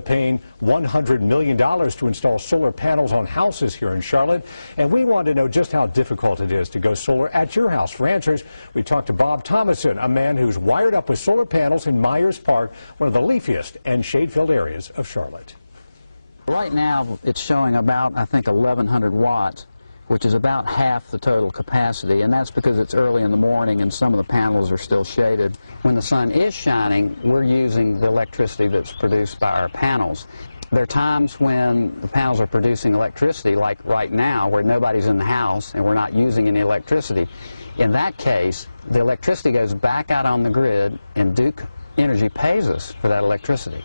Paying $100 million to install solar panels on houses here in Charlotte. And we want to know just how difficult it is to go solar at your house. For answers, we talked to Bob Thomason, a man who's wired up with solar panels in Myers Park, one of the leafiest and shade-filled areas of Charlotte. Right now, it's showing about, I think, 1,100 watts, which is about half the total capacity, and that's because it's early in the morning and some of the panels are still shaded. When the sun is shining, we're using the electricity that's produced by our panels. There are times when the panels are producing electricity, like right now, where nobody's in the house and we're not using any electricity. In that case, the electricity goes back out on the grid, and Duke Energy pays us for that electricity,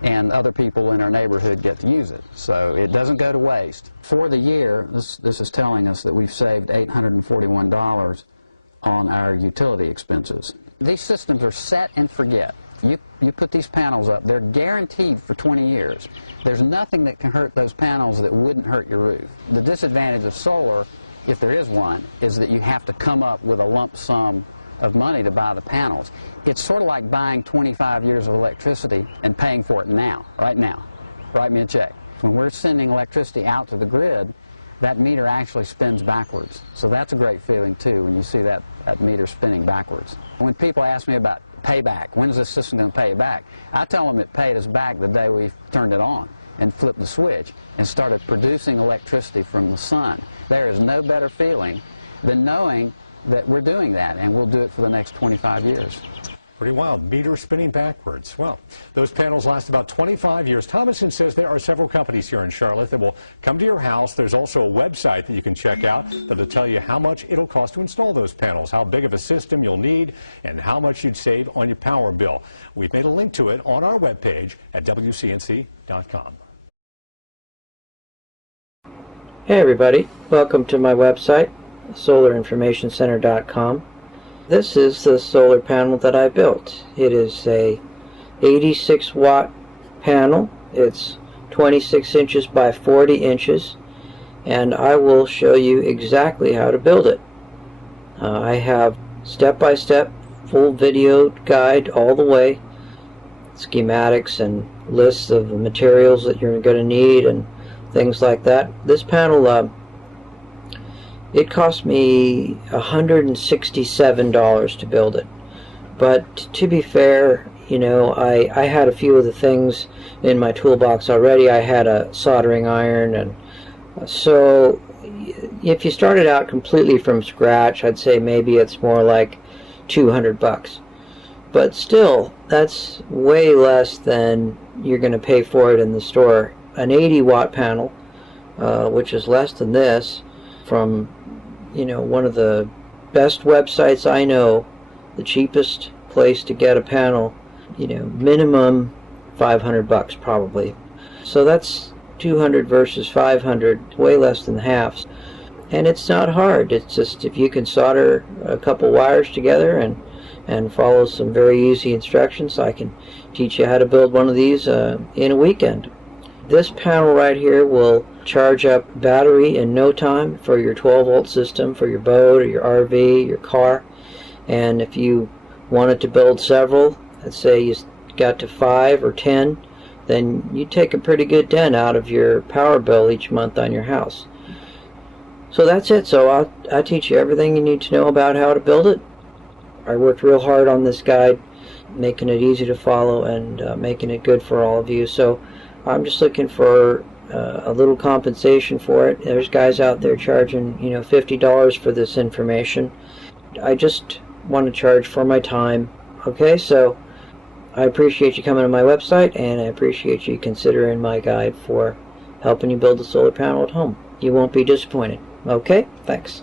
and other people in our neighborhood get to use it. So it doesn't go to waste. For the year, this is telling us that we've saved $841 on our utility expenses. These systems are set and forget. You put these panels up, they're guaranteed for 20 years. There's nothing that can hurt those panels that wouldn't hurt your roof. The disadvantage of solar, if there is one, is that you have to come up with a lump sum of money to buy the panels. It's sort of like buying 25 years of electricity and paying for it now, right now. Write me a check. When we're sending electricity out to the grid, that meter actually spins backwards. So that's a great feeling too, when you see that meter spinning backwards. When people ask me about payback, when is this system going to pay back? I tell them it paid us back the day we turned it on and flipped the switch and started producing electricity from the sun. There is no better feeling than knowing that we're doing that, and we'll do it for the next 25 years. Pretty wild. Meter spinning backwards. Well, those panels last about 25 years. Thomason says there are several companies here in Charlotte that will come to your house. There's also a website that you can check out that'll tell you how much it'll cost to install those panels, how big of a system you'll need, and how much you'd save on your power bill. We've made a link to it on our webpage at WCNC.com. Hey everybody, welcome to my website, solarinformationcenter.com. This is the solar panel that I built. It is a 86 watt panel. It's 26 inches by 40 inches, and I will show you exactly how to build it. I have step-by-step full video guide all the way, schematics and lists of the materials that you're going to need and things like that. This panel, it cost me $167 to build it, but to be fair, you know, I had a few of the things in my toolbox already. I had a soldering iron, and so if you started out completely from scratch, I'd say maybe it's more like 200 bucks, but still, that's way less than you're going to pay for it in the store. An 80 watt panel, which is less than this, from, you know, one of the best websites I know, the cheapest place to get a panel, you know, minimum 500 bucks probably. So that's 200 versus 500, way less than half. And it's not hard. It's just if you can solder a couple wires together and follow some very easy instructions, I can teach you how to build one of these in a weekend. This panel right here will charge up battery in no time for your 12-volt system, for your boat or your RV, your car. And if you wanted to build several, let's say you got to 5 or 10, then you take a pretty good dent out of your power bill each month on your house. So that's it. So I'll teach you everything you need to know about how to build it. I worked real hard on this guide, making it easy to follow and making it good for all of you. So I'm just looking for a little compensation for it. There's guys out there charging, you know, $50 for this information. I just want to charge for my time. Okay, so I appreciate you coming to my website, and I appreciate you considering my guide for helping you build a solar panel at home. You won't be disappointed. Okay, thanks.